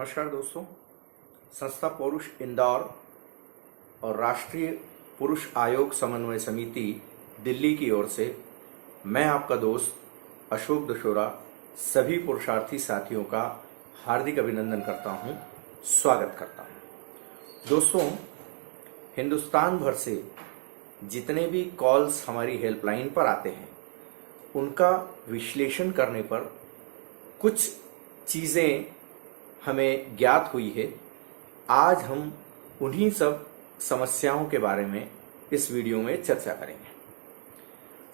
नमस्कार दोस्तों। संस्था पौरुष इंदौर और राष्ट्रीय पुरुष आयोग समन्वय समिति दिल्ली की ओर से मैं आपका दोस्त अशोक दशोरा सभी पुरुषार्थी साथियों का हार्दिक अभिनंदन करता हूं, स्वागत करता हूं। दोस्तों, हिंदुस्तान भर से जितने भी कॉल्स हमारी हेल्पलाइन पर आते हैं उनका विश्लेषण करने पर कुछ चीज़ें हमें ज्ञात हुई है। आज हम उन्हीं सब समस्याओं के बारे में इस वीडियो में चर्चा करेंगे।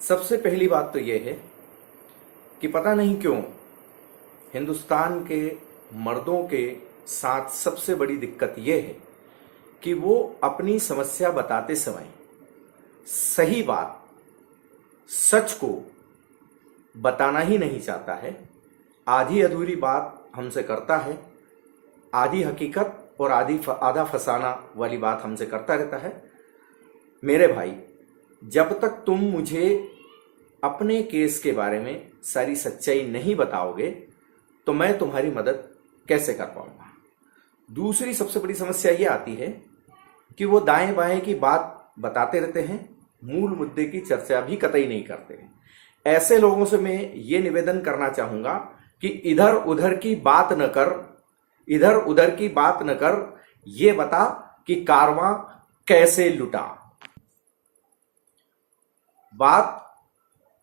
सबसे पहली बात तो यह है कि पता नहीं क्यों हिंदुस्तान के मर्दों के साथ सबसे बड़ी दिक्कत यह है कि वो अपनी समस्या बताते समय सही बात, सच को बताना ही नहीं चाहता है। आधी अधूरी बात हमसे करता है, आधी हकीकत और आधा फसाना वाली बात हमसे करता रहता है। मेरे भाई, जब तक तुम मुझे अपने केस के बारे में सारी सच्चाई नहीं बताओगे तो मैं तुम्हारी मदद कैसे कर पाऊंगा। दूसरी सबसे बड़ी समस्या ये आती है कि वो दाएं बाएं की बात बताते रहते हैं, मूल मुद्दे की चर्चा भी कतई नहीं करते हैं। ऐसे लोगों से मैं ये निवेदन करना चाहूंगा कि इधर उधर की बात न कर, ये बता कि कारवां कैसे लुटा। बात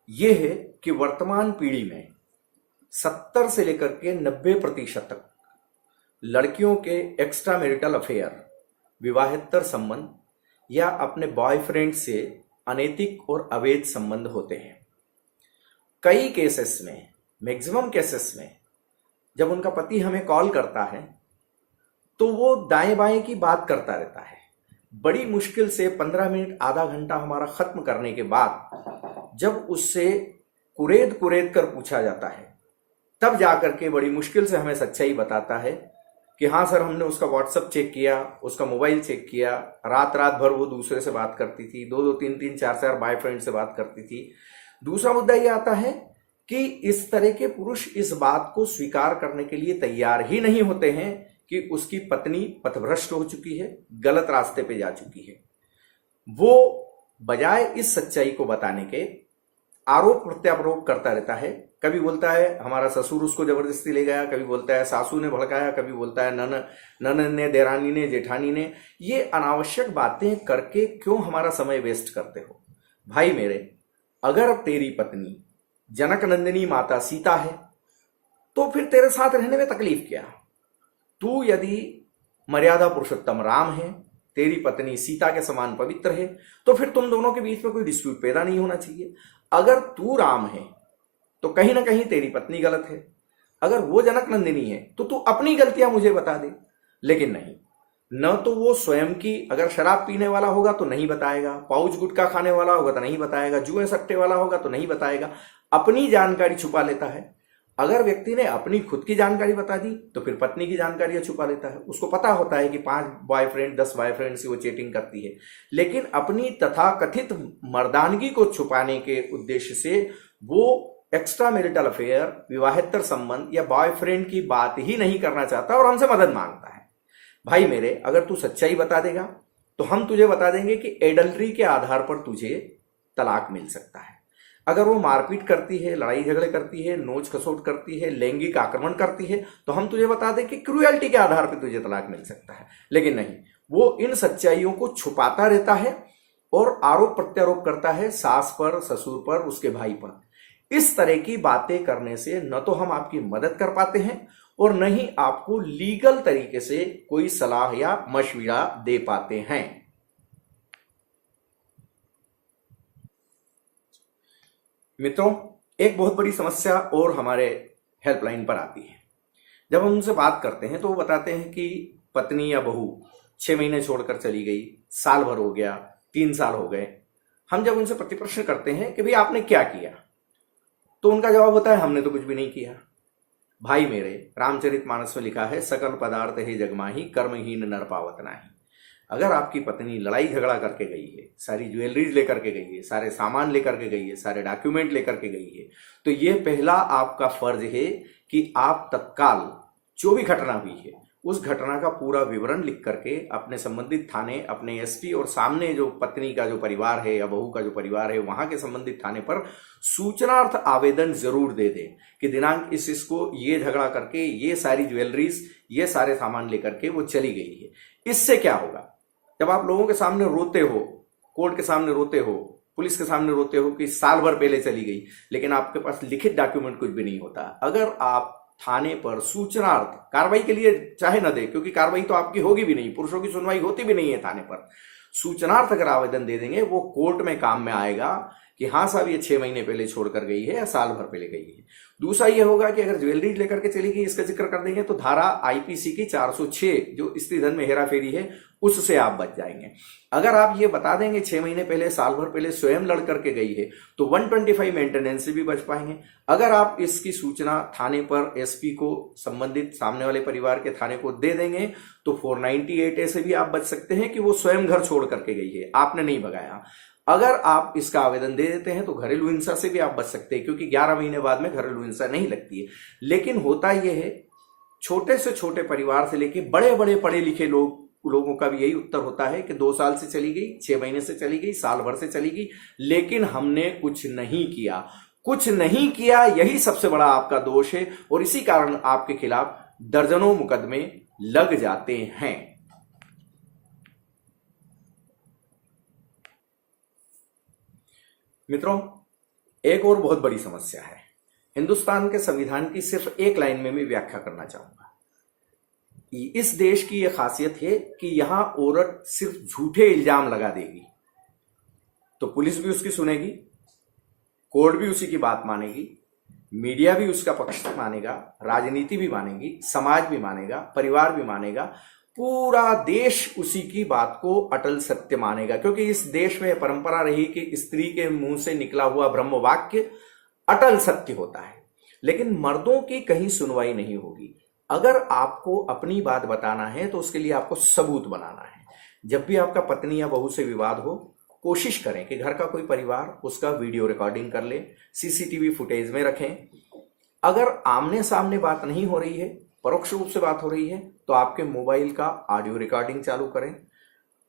यह है कि वर्तमान पीढ़ी में 70 से लेकर के 90% तक लड़कियों के एक्स्ट्रा मैरिटल अफेयर, विवाहेतर संबंध या अपने बॉयफ्रेंड से अनैतिक और अवैध संबंध होते हैं। कई केसेस में, मैक्सिमम केसेस में, जब उनका पति हमें कॉल करता है तो वो दाएं बाएं की बात करता रहता है। बड़ी मुश्किल से 15 मिनट, आधा घंटा हमारा खत्म करने के बाद जब उससे कुरेद कर पूछा जाता है तब जाकर के बड़ी मुश्किल से हमें सच्चाई बताता है कि हाँ सर, हमने उसका व्हाट्सएप चेक किया, उसका मोबाइल चेक किया, रात भर वो दूसरे से बात करती थी, 2 3 4 बॉयफ्रेंड से बात करती थी। दूसरा मुद्दा ये आता है कि इस तरह के पुरुष इस बात को स्वीकार करने के लिए तैयार ही नहीं होते हैं कि उसकी पत्नी पथभ्रष्ट हो चुकी है, गलत रास्ते पे जा चुकी है। वो बजाय इस सच्चाई को बताने के आरोप प्रत्यारोप करता रहता है। कभी बोलता है हमारा ससुर उसको जबरदस्ती ले गया, कभी बोलता है सासू ने भड़काया, कभी बोलता है ननद ने, देरानी ने, जेठानी ने। ये अनावश्यक बातें करके क्यों हमारा समय वेस्ट करते हो? भाई मेरे, अगर अब तेरी पत्नी जनक नंदिनी माता सीता है तो फिर तेरे साथ रहने में तकलीफ क्या? तू यदि मर्यादा पुरुषोत्तम राम है, तेरी पत्नी सीता के समान पवित्र है, तो फिर तुम दोनों के बीच में कोई डिस्प्यूट पैदा नहीं होना चाहिए। अगर तू राम है तो कहीं ना कहीं तेरी पत्नी गलत है, अगर वो जनक नंदिनी है तो तू अपनी गलतियां मुझे बता दे। लेकिन नहीं, न तो वो स्वयं की, अगर शराब पीने वाला होगा तो नहीं बताएगा, पाउच गुटखा खाने वाला होगा तो नहीं बताएगा, जुए सट्टे वाला होगा तो नहीं बताएगा, अपनी जानकारी छुपा लेता है। अगर व्यक्ति ने अपनी खुद की जानकारी बता दी तो फिर पत्नी की जानकारी छुपा लेता है। उसको पता होता है कि 5 बॉयफ्रेंड 10 बॉयफ्रेंड से वो चैटिंग करती है, लेकिन अपनी तथाकथित मर्दानगी को छुपाने के उद्देश्य से वो एक्स्ट्रा मैरिटल अफेयर, विवाहेतर संबंध या बॉयफ्रेंड की बात ही नहीं करना चाहता और हमसे मदद मांगता है। भाई मेरे, अगर तू सच्चाई बता देगा तो हम तुझे बता देंगे कि एडल्ट्री के आधार पर तुझे तलाक मिल सकता है। अगर वो मारपीट करती है, लड़ाई झगड़े करती है, नोच खसोट करती है, लैंगिक आक्रमण करती है, तो हम तुझे बता दें कि क्रूएल्टी के आधार पर तुझे तलाक मिल सकता है। लेकिन नहीं, वो इन सच्चाइयों को छुपाता रहता है और आरोप प्रत्यारोप करता है सास पर, ससुर पर, उसके भाई पर। इस तरह की बातें करने से न तो हम आपकी मदद कर पाते हैं और न ही आपको लीगल तरीके से कोई सलाह या मशविरा दे पाते हैं। मित्रों, एक बहुत बड़ी समस्या और हमारे हेल्पलाइन पर आती है। जब हम उनसे बात करते हैं तो वो बताते हैं कि पत्नी या बहू 6 महीने छोड़कर चली गई, साल भर हो गया, 3 साल हो गए। हम जब उनसे प्रतिप्रश्न करते हैं कि भाई आपने क्या किया, तो उनका जवाब होता है हमने तो कुछ भी नहीं किया। भाई मेरे, रामचरितमानस में लिखा है, सकल पदार्थ है जगमाही, कर्महीन नर पावत नाही। अगर आपकी पत्नी लड़ाई झगड़ा करके गई है, सारी ज्वेलरीज लेकर के गई है, सारे सामान लेकर के गई है, सारे डॉक्यूमेंट लेकर के गई है, तो ये पहला आपका फर्ज है कि आप तत्काल जो भी घटना हुई है उस घटना का पूरा विवरण लिख करके अपने संबंधित थाने, अपने एसपी और सामने जो पत्नी का जो परिवार है या बहू का जो परिवार है वहां के संबंधित थाने पर सूचनार्थ आवेदन जरूर दे दे कि दिनांक इसको ये झगड़ा करके ये सारी ज्वेलरीज, ये सारे सामान लेकर के वो चली गई है। इससे क्या होगा, जब आप लोगों के सामने रोते हो, कोर्ट के सामने रोते हो, पुलिस के सामने रोते हो कि साल भर पहले चली गई, लेकिन आपके पास लिखित डॉक्यूमेंट कुछ भी नहीं होता। अगर आप थाने पर सूचनार्थ कार्रवाई के लिए चाहे न दे, क्योंकि कार्रवाई तो आपकी होगी भी नहीं, पुरुषों की सुनवाई होती भी नहीं है थाने पर, सूचनार्थ अगर आवेदन दे देंगे वो कोर्ट में काम में आएगा कि हाँ साहब ये 6 महीने पहले छोड़कर गई है या साल भर पहले गई है। दूसरा ये होगा कि अगर ज्वेलरी लेकर के चली गई, इसका जिक्र कर देंगे तो धारा आईपीसी की 406 जो स्त्री धन में हेरा फेरी है उससे आप बच जाएंगे। अगर आप ये बता देंगे 6 महीने पहले, साल भर पहले स्वयं लड़ करके गई है तो 125 मेंटेनेंस से भी बच पाएंगे। अगर आप इसकी सूचना थाने पर एसपी को, संबंधित सामने वाले परिवार के थाने को दे देंगे तो 498A से भी आप बच सकते हैं कि वो स्वयं घर छोड़ करके गई है, आपने नहीं भगाया। अगर आप इसका आवेदन दे देते हैं तो घरेलू हिंसा से भी आप बच सकते हैं, क्योंकि 11 महीने बाद में घरेलू हिंसा नहीं लगती है। लेकिन होता यह है, छोटे से छोटे परिवार से लेके बड़े बड़े पढ़े लिखे लोगों का भी यही उत्तर होता है कि 2 साल से चली गई, 6 महीने से चली गई, साल भर से चली गई, लेकिन हमने कुछ नहीं किया। कुछ नहीं किया, यही सबसे बड़ा आपका दोष है और इसी कारण आपके खिलाफ दर्जनों मुकदमे लग जाते हैं। मित्रों, एक और बहुत बड़ी समस्या है। हिंदुस्तान के संविधान की सिर्फ एक लाइन में मैं व्याख्या करना चाहूंगा। इस देश की यह खासियत है कि यहां औरत सिर्फ झूठे इल्जाम लगा देगी तो पुलिस भी उसकी सुनेगी, कोर्ट भी उसी की बात मानेगी, मीडिया भी उसका पक्ष मानेगा, राजनीति भी मानेगी, समाज भी मानेगा, परिवार भी मानेगा, पूरा देश उसी की बात को अटल सत्य मानेगा। क्योंकि इस देश में परंपरा रही कि स्त्री के मुंह से निकला हुआ ब्रह्म वाक्य अटल सत्य होता है। लेकिन मर्दों की कहीं सुनवाई नहीं होगी। अगर आपको अपनी बात बताना है तो उसके लिए आपको सबूत बनाना है। जब भी आपका पत्नी या बहू से विवाद हो, कोशिश करें कि घर का कोई परिवार उसका वीडियो रिकॉर्डिंग कर ले, सीसीटीवी फुटेज में रखें। अगर आमने सामने बात नहीं हो रही है, परोक्ष रूप से बात हो रही है, तो आपके मोबाइल का ऑडियो रिकॉर्डिंग चालू करें।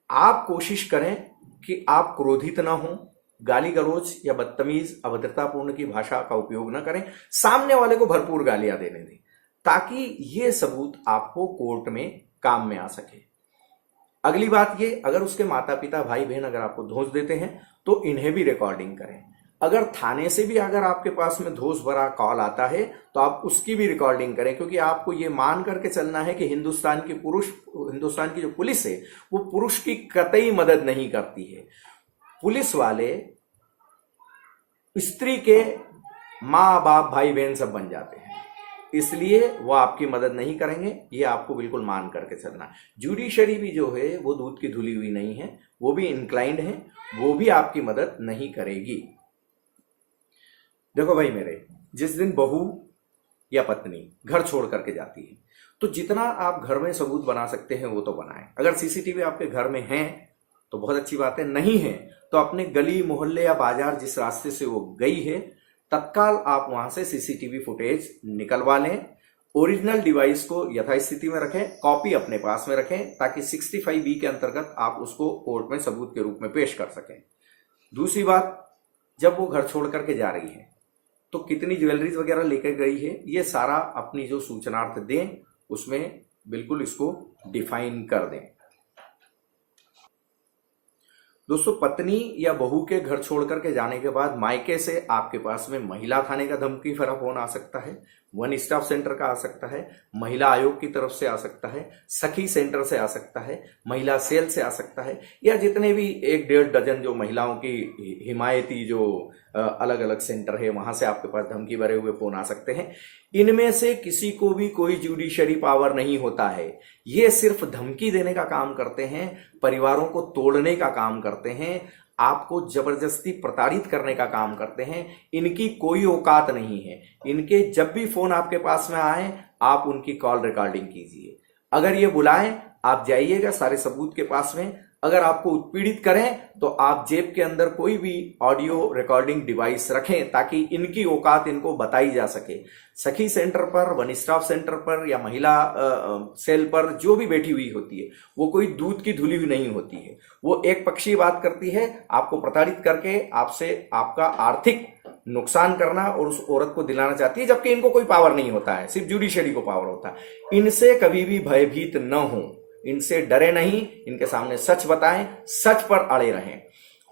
आप कोशिश करें कि आप क्रोधित ना हो, गाली गलौज या बदतमीज अभद्रतापूर्ण की भाषा का उपयोग ना करें, सामने वाले को भरपूर गालियां देने दें, ताकि ये सबूत आपको कोर्ट में काम में आ सके। अगली बात ये, अगर उसके माता पिता, भाई बहन अगर आपको धोस देते हैं तो इन्हें भी रिकॉर्डिंग करें। अगर थाने से भी अगर आपके पास में धोस भरा कॉल आता है तो आप उसकी भी रिकॉर्डिंग करें, क्योंकि आपको ये मान करके चलना है कि हिंदुस्तान की जो पुलिस है वो पुरुष की कतई मदद नहीं करती है। पुलिस वाले स्त्री के माँ बाप, भाई बहन सब बन जाते हैं, इसलिए वो आपकी मदद नहीं करेंगे, ये आपको बिल्कुल मान करके चलना। जुडिशरी भी जो है वो दूध की धुली हुई नहीं है, वो भी इंक्लाइंड है, वो भी आपकी मदद नहीं करेगी। देखो भाई मेरे, जिस दिन बहू या पत्नी घर छोड़ करके जाती है तो जितना आप घर में सबूत बना सकते हैं वो तो बनाएं। अगर सीसीटीवी आपके घर में है तो बहुत अच्छी बात है, नहीं है तो अपने गली मोहल्ले या बाजार जिस रास्ते से वो गई है तत्काल आप वहां से सीसीटीवी फुटेज निकलवा लें। ओरिजिनल डिवाइस को यथास्थिति में रखें, कॉपी अपने पास में रखें, ताकि 65B के अंतर्गत आप उसको कोर्ट में सबूत के रूप में पेश कर सकें। दूसरी बात, जब वो घर छोड़ करके जा रही है तो कितनी ज्वेलरीज वगैरह लेकर गई है ये सारा अपनी जो सूचनार्थ दें उसमें बिल्कुल इसको डिफाइन कर दें। दोस्तों, पत्नी या बहू के घर छोड़ करके जाने के बाद मायके से आपके पास में महिला थाने का धमकी भरा फोन आ सकता है, वन स्टॉप सेंटर का आ सकता है, महिला आयोग की तरफ से आ सकता है, सखी सेंटर से आ सकता है, महिला सेल से आ सकता है, या जितने भी 1-1.5 डजन जो महिलाओं की हिमायती जो अलग अलग सेंटर है वहां से आपके पास धमकी भरे हुए फोन आ सकते हैं। इनमें से किसी को भी कोई जुडिशरी पावर नहीं होता है, ये सिर्फ धमकी देने का काम करते हैं, परिवारों को तोड़ने का काम करते हैं, आपको जबरदस्ती प्रताड़ित करने का काम करते हैं। इनकी कोई औकात नहीं है। इनके जब भी फोन आपके पास में आए आप उनकी कॉल रिकॉर्डिंग कीजिए। अगर ये बुलाएं आप जाइएगा, सारे सबूत के पास में अगर आपको उत्पीड़ित करें तो आप जेब के अंदर कोई भी ऑडियो रिकॉर्डिंग डिवाइस रखें ताकि इनकी औकात इनको बताई जा सके। सखी सेंटर पर, वन स्टॉप सेंटर पर या महिला सेल पर जो भी बैठी हुई होती है वो कोई दूध की धुली हुई नहीं होती है। वो एक पक्षीय बात करती है, आपको प्रताड़ित करके आपसे आपका आर्थिक नुकसान करना और उस औरत को दिलाना चाहती है, जबकि इनको कोई पावर नहीं होता है, सिर्फ जुडिशरी को पावर होता है। इनसे कभी भी भयभीत न हो, इनसे डरे नहीं, इनके सामने सच बताएं, सच पर अड़े रहें।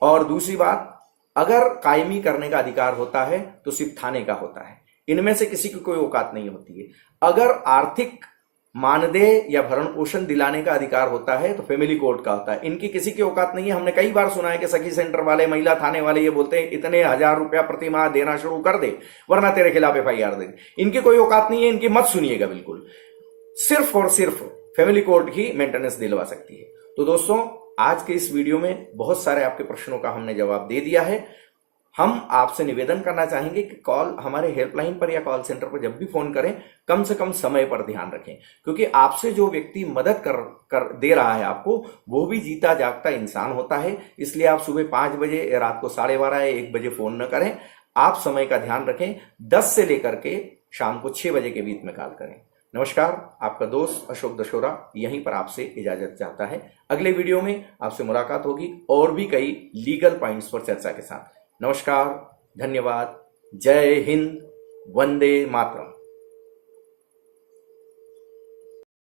और दूसरी बात, अगर कायमी करने का अधिकार होता है तो सिर्फ थाने का होता है, इनमें से किसी की कोई औकात नहीं होती है। अगर आर्थिक मानदेय या भरण पोषण दिलाने का अधिकार होता है तो फैमिली कोर्ट का होता है, इनकी किसी की औकात नहीं है। हमने कई बार सुना है कि सखी सेंटर वाले, महिला थाने वाले ये बोलते हैं इतने 1000 रुपया प्रति माह देना शुरू कर दे वरना तेरे खिलाफ FIR दे। इनकी कोई औकात नहीं है, इनकी मत सुनिएगा बिल्कुल। सिर्फ और सिर्फ फैमिली कोर्ट ही मेंटेनेंस दिलवा सकती है। तो दोस्तों, आज के इस वीडियो में बहुत सारे आपके प्रश्नों का हमने जवाब दे दिया है। हम आपसे निवेदन करना चाहेंगे कि कॉल हमारे हेल्पलाइन पर या कॉल सेंटर पर जब भी फोन करें, कम से कम समय पर ध्यान रखें, क्योंकि आपसे जो व्यक्ति मदद कर दे रहा है आपको, वो भी जीता जागता इंसान होता है। इसलिए आप सुबह 5 बजे या रात को 12:30 या 1 बजे फोन न करें। आप समय का ध्यान रखें, 10 से लेकर के शाम को 6 बजे के बीच में कॉल करें। नमस्कार, आपका दोस्त अशोक दशोरा यहीं पर आपसे इजाजत चाहता है। अगले वीडियो में आपसे मुलाकात होगी और भी कई लीगल पॉइंट्स पर चर्चा के साथ। नमस्कार, धन्यवाद, जय हिंद, वंदे मातरम।